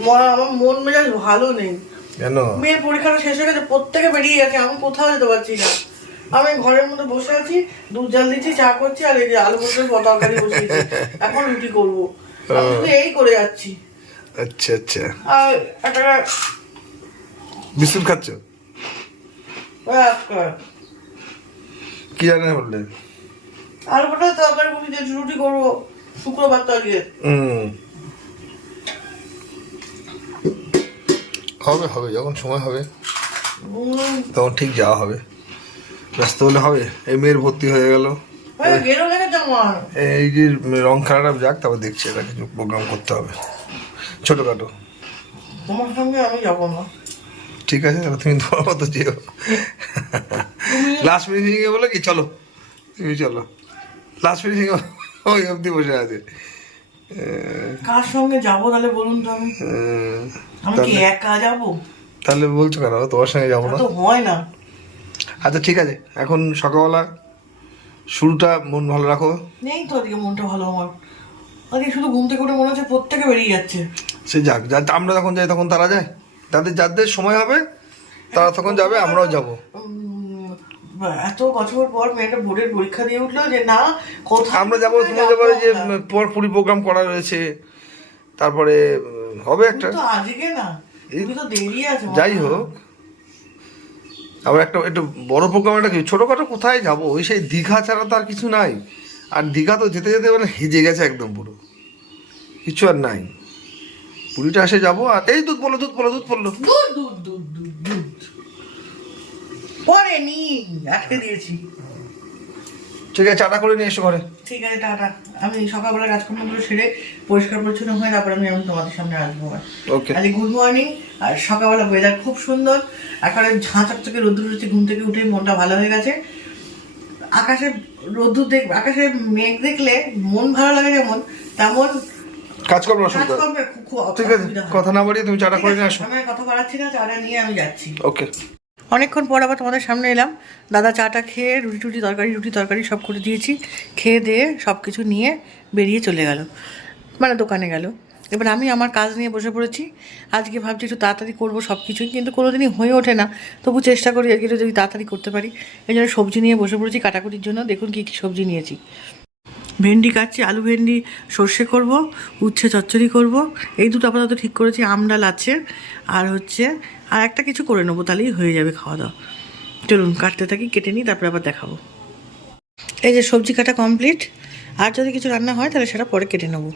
আমার মন মেজাজ ভালো নেই। কেন? মেয়ের পরীক্ষাটা শেষ হয়ে গেছে, প্রত্যেকে বেরিয়ে গেছে, আমি কোথাও যেতে পারছি না। আমি ঘরের মধ্যে বসে আছি, দুধ জাল দিচ্ছি, চা করছি, আর এই যে আলু মটরের তরকারি বসিয়েছি, এখন রুটি করবো। আমি শুধু এই করে যাচ্ছি। আচ্ছা আচ্ছা, আর একটা বিস্কুট খাচ্ছ? একটা কি রান্না করলে? আলু মটরের তরকারি বসিয়েছি, রুটি করবো, শুক্রবার তো আজকে। হবে হবে, যখন সময় হবে তখন ঠিক যাওয়া হবে। ব্যস্ত হলে হবে? এই মেয়ের ভর্তি হয়ে গেল, গেরো লেগেছে আমার। এই যে রং খারাপ যাক, তারপর দেখছি এটা কিছু প্রোগ্রাম করতে হবে ছোটখাটো। তোমার সঙ্গে আমি যাবো না। ঠিক আছে, তাহলে তুমি তোমার মতো যেও। লাস্ট ফিনিশিং এ বলে কি চলো, তুমি চলো। লাস্ট ফিনিশিং ওই অবধি বসে আছে। কার সঙ্গে যাবো তাহলে বলুন তো? আমি কি একা যাবো? তাহলে বলছো কেন তোমার সঙ্গে যাবো না? তো হয় না। আচ্ছা ঠিক আছে, এখন সকালবেলা শুরুটা মন ভালো রাখো। নেই তো আজকে মনটা ভালো আমার। আজকে শুধু ঘুম থেকে উঠে মনে হচ্ছে প্রত্যেকে বেরিয়ে যাচ্ছে। সে যাক, যা আমরা যখন যাই তখন তারা যায়, যাদের সময় হবে তারা তখন যাবে, আমরাও যাবো। এত বছর পর মেয়েটা বোর্ডের পরীক্ষা দিয়ে উঠলো যে না কোথাও আমরা যাবো, তোমার ব্যাপারে যে পুরি প্রোগ্রাম করা রয়েছে, তারপরে হবে একটা। তো আজকে না, তুমি তো দেরি আছে। যাই হোক, আবার একটা একটু বড় প্রোগ্রাম, একটা কি ছোটখাটো কোথায় যাবো? ওই সেই দীঘা ছাড়া তো আর কিছু নাই। আর দীঘা তো যেতে যেতে মানে হেজে গেছে একদম পুরো, কিছু আর নাই। পুরীটা এসে যাবো। আর এই দুধ পড়লো, দুধ পড়লো, দুধ পড়লো, দুধ দুধ দুধ দুধ দুধ পরে নি আটকে দিয়েছি। ঠিক আছে, চাটা করে নিয়ে এসো ঘরে। ঠিক আছে, টাটা। আমি সকালবেলা কাজকর্মগুলো সেরে পরিষ্কার পরিচ্ছন্ন হয়ে তারপর আমি তোমাদের সামনে আসবো। ওকে। আজকে গুড মর্নিং। আর সকালবেলা ওয়েদার খুব সুন্দর, একেবারে ঝাঁ চকচকে রোদ্দুর উঠেছে, ঘুম থেকে উঠে মনটা ভালো হয়ে গেছে। আকাশে রোদ্দুর আকাশে মেঘ দেখলে মন ভালো লাগে যেমন, তেমন কাজকর্ম অসুবিধা। কাজকর্মে খুব ঠিক আছে, কথা না বাড়িয়ে তুমি চাটা করে নিয়ে আসো। আমি আর কথা বাড়াচ্ছি না, চাটা নিয়ে আমি যাচ্ছি। ওকে। অনেকক্ষণ পর আবার তোমাদের সামনে এলাম। দাদা চাটা খেয়ে রুটি তরকারি সব করে দিয়েছি, খেয়ে দিয়ে সব কিছু নিয়ে বেরিয়ে চলে গেল, মানে দোকানে গেল। এবার আমি আমার কাজ নিয়ে বসে পড়েছি। আজকে ভাবছি একটু তাড়াতাড়ি করবো সব কিছুই, কিন্তু কোনো দিনই হয়ে ওঠে না। তবু চেষ্টা করি আজকে যদি তাড়াতাড়ি করতে পারি। এই জন্য সবজি নিয়ে বসে পড়েছি কাটাকুটির জন্য। দেখুন কী কী সবজি নিয়েছি। ভেন্ডি কাটছি, আলু ভেন্ডি সর্ষে করব, উচ্ছে চচ্চড়ি করব, এই দুটো আপাতত ঠিক করেছি। আমডাল আছে, আর হচ্ছে আর একটা কিছু করে নেবো, তাহলেই হয়ে যাবে খাওয়া দাওয়া। চলুন কাটতে থাকি, কেটে নিই, তারপরে আবার দেখাবো। এই যে সবজি কাটা কমপ্লিট। আর যদি কিছু রান্না হয় তাহলে সেটা পরে কেটে নেবো।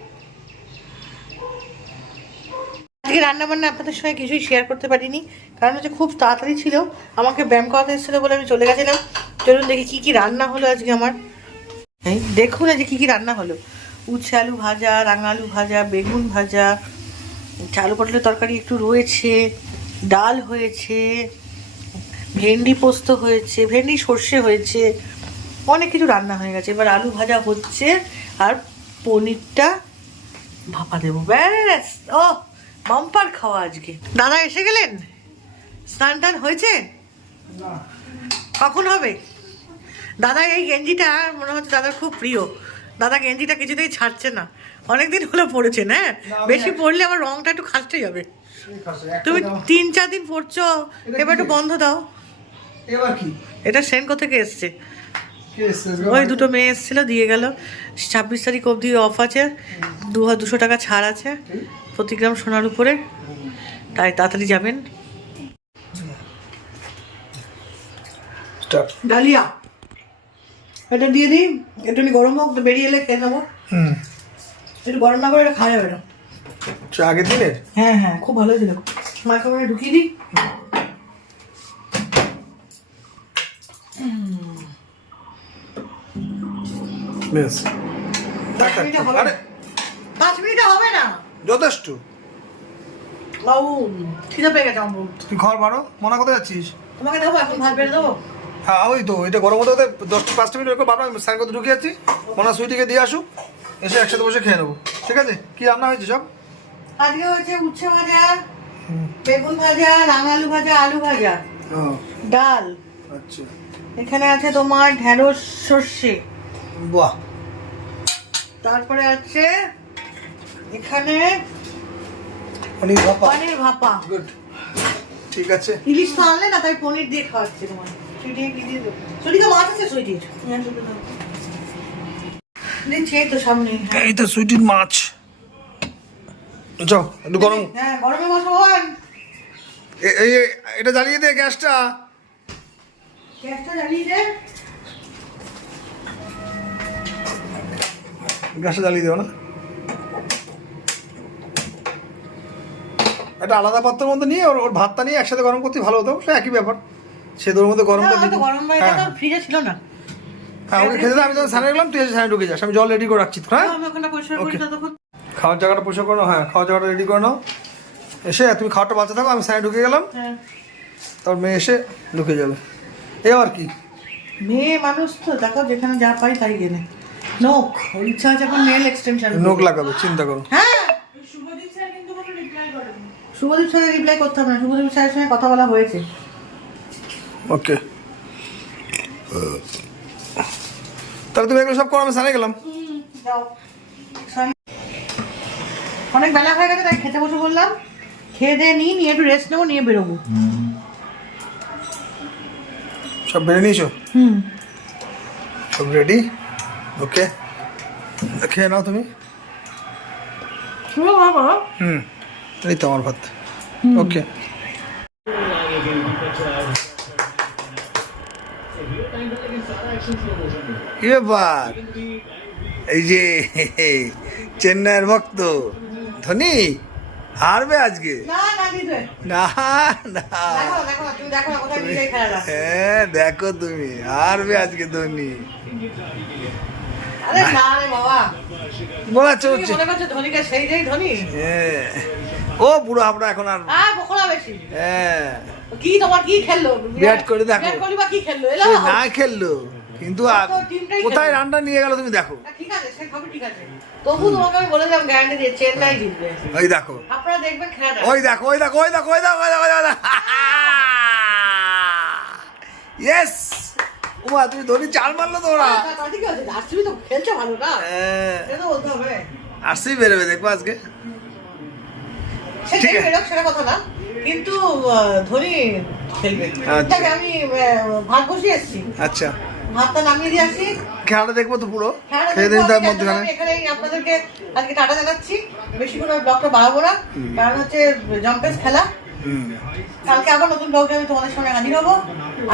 আজকে রান্নাবান্না আপনাদের সঙ্গে কিছুই শেয়ার করতে পারিনি, কারণ হচ্ছে খুব তাড়াতাড়ি ছিল। আমাকে ব্যায়াম করাতে এসেছিলো বলে আমি চলে গেছিলাম। চলুন দেখি কী কী রান্না হলো আজকে আমার। এই দেখুন আজকে কী কী রান্না হলো। উচ্ছে আলু ভাজা, রাঙা আলু ভাজা, বেগুন ভাজা, আলু পটলের তরকারি একটু রয়েছে, ডাল হয়েছে, ভেন্ডি পোস্ত হয়েছে, ভেন্ডি সর্ষে হয়েছে, অনেক কিছু রান্না হয়ে গেছে। এবার আলু ভাজা হচ্ছে আর পনিরটা ভাপা দেবো, ব্যাস। ও বাম্পার খাওয়া আজকে। দাদা এসে গেলেন? স্নান টান হয়েছে? কখন হবে? দাদা এই গেঞ্জিটা মনে হচ্ছে দাদার খুব প্রিয়। দাদা গেঞ্জিটা কিছুতেই ছাড়ছে না, অনেকদিন হলো পড়েছেন। হ্যাঁ, বেশি পড়লে আবার রংটা একটু খাসতে যাবে। তুমি 3-4 দিন পড়ছো, এবার একটু বন্ধ দাও। এবার কি এটা সেন কোথেকে এসছে? ওই দুটো মেয়ে এসেছিলো, দিয়ে গেল। 26 তারিখ অবধি অফ আছে, 200 টাকা ছাড় আছে প্রতি গ্রাম সোনার উপরে, তাই তাড়াতাড়ি যাবেন। ডালিয়া এটা দিয়ে দিই, একটু গরম হোক, বেরিয়ে এলে খেয়ে নেবো। একটু গরম না করে এটা খাওয়া যাবে না। আগের দিনের? হ্যাঁ হ্যাঁ, খুব ভালো ছিল। মাইক্রোওয়েভে ঢুকিয়ে দিই। বেশ, 5 মিনিটে হবে না, যথেষ্ট। বাবু খিদে পেয়ে গেছে আমার। তুই ঘর বাড়ো, মনে কোথায় যাচ্ছিস? তোমাকে দেবো এখন, ভাত বেড়ে দেবো। হ্যাঁ ওই তো, এটা গরম হতে হতে 10-5 মিনিট বাড়ো। আমি স্নান করতে ঢুকে যাচ্ছি, মনে সুইটিকে দিয়ে আসুক, এসে একসাথে বসে খেয়ে নেবো। ঠিক আছে? কি রান্না হয়েছে সব? আজকে হয়েছে উচ্ছে ভাজা, বেগুন ভাজা, রাঙা আলু ভাজা, আলু ভাজা, ডাল। আচ্ছা, এখানে আছে তোমার ঢেঁড়স সর্ষে, বাহ। তারপরে আছে এখানে পনির ভাপা, পনির ভাপা। গুড, ঠিক আছে। ইলিশ তো আনলে না, তাই পনির দিয়ে খাওয়াচ্ছে তোমার। সুইটিকে কি দিয়ে দেবো? সুইটিকে মাছ আছে সুইটির? দিচ্ছি এই তো সামনে। এই তো সুইটির মাছ। যাও একটু গরম, হ্যাঁ গরমে বসাবো। এই এটা জ্বালিয়ে দে গ্যাসটা। গ্যাসটা জ্বালিয়ে দে। গ্যাসটা জ্বালিয়ে দেবো না, একটা আলাদা পাত্রের মধ্যে নিয়ে ওর ভাতটা নিয়ে একসাথে গরম করতে ভালো হতো। সে একই ব্যাপার, সে তোর মধ্যে গরমটা দিবি। গরম বাইরে তো ফ্রিজে ছিল না। হ্যাঁ ওকে খেতে দে, আমি যখন স্নানে গেলাম তুই এসে স্নানে ঢুকে যাস, আমি জল রেডি করে রাখছি তো। হ্যাঁ আমি ওখানে পরিষ্কার করি ততক্ষণ। খাওয়ার জায়গাটা পরিষ্কার করো, হ্যাঁ খাওয়ার জায়গাটা রেডি করে নাও। এসে তুমি খাওয়াটা বাঁচা থাকো, আমি স্নানে ঢুকে গেলাম, হ্যাঁ তারপর মেয়ে এসে ঢুকে যাবে। এই আর কি, মেয়ে মানুষ তো দেখো, যেখানে যা পাই তাই কেনে। নোক ওর ইচ্ছা আছে এখন নেল এক্সটেনশন নোক লাগাবে, চিন্তা করো। হ্যাঁ শুভদীপ স্যার কিন্তু কোনো রিপ্লাই করেনি। শুভদীপ স্যারের রিপ্লাই করতে হবে না, শুভদীপ স্যারের সঙ্গে কথা বলা হয়েছে। ওকে, তাহলে তুমি এগুলো সব করো, আমি স্নানে গেলাম। যাও। অনেক বেলা হয়ে গেছে, তাই খেতে বসে বললাম। খেয়ে দিয়ে নিয়ে একটু রেস্ট নেবো, নিয়ে বেরোবো। সব বেড়ে নিয়েছো? সব রেডি? ওকে, খেয়ে নাও তুমি। এই তো আমার ভাত। ওকে, কি ব্যাপার? এই যে চেন্নাইয়ের ভক্ত ধোনি হারবে আজকে? না না দিদি, না না, দেখো দেখো তুমি দেখো না কোথায় নিয়ে যাই খেলাটা। হ্যাঁ দেখো তুমি, হারবে আজকে ধোনি। আরে না রে বাবা, বলা তুমি চলছে। মনে করছো ধোনিকে সেই যেই ধোনি? হ্যাঁ, ও বুড়ো আমরা এখন আর। বকলা বেশি। হ্যাঁ, কি তোমার কি খেললো? বিরাট কোহলি দেখো। বিরাট কোহলি বা কি খেললো? এলো সে না খেললো, কিন্তু তো টিমটাই কোথায় খেললো। রানটা নিয়ে গেল তুমি দেখো। ঠিক আছে সে খবর ঠিক আছে, তবু তোমাকে আমি বলে দিলাম গ্যারান্টি দিয়ে চেন্নাই জিতবে। ওই দেখো, আপনারা দেখবেন খেলাটা। ওই দেখো, ওই দেখো, ওই দেখো, ওই দেখো, ওই দেখো, ওই দেখো। ইয়েস, উমা তুমি ধোনি চাল মারলো তো ওরা। ঠিক আছে, আরসিবি তো খেলছে ভালো না, হ্যাঁ, এটা তো বলতে হবে। আরসিবি বেরোবে দেখবো আজকে। সে ঠিক আছে। বেরোক সেটা কথা না, কিন্তু ধোনি খেলবে। আচ্ছা। দেখ আমি ভাত বসিয়ে এসেছি, আচ্ছা, ভাতটা নামিয়ে দিয়ে আসি। খেলাটা দেখবো তো পুরো, খেলাটা খেয়ে দেখবো। দিন তার আমি মধ্যখানে। এখানেই আপনাদেরকে আজকে টাটা জানাচ্ছি। বেশি করে ব্লগটা বাড়াবো না, কারণ হচ্ছে জম্পেস খেলা। কালকে আবার নতুন ব্লগে আমি তোমাদের সঙ্গে হাজির হবো।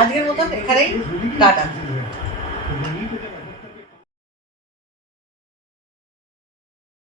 আজকের মতন এখানেই টাটা।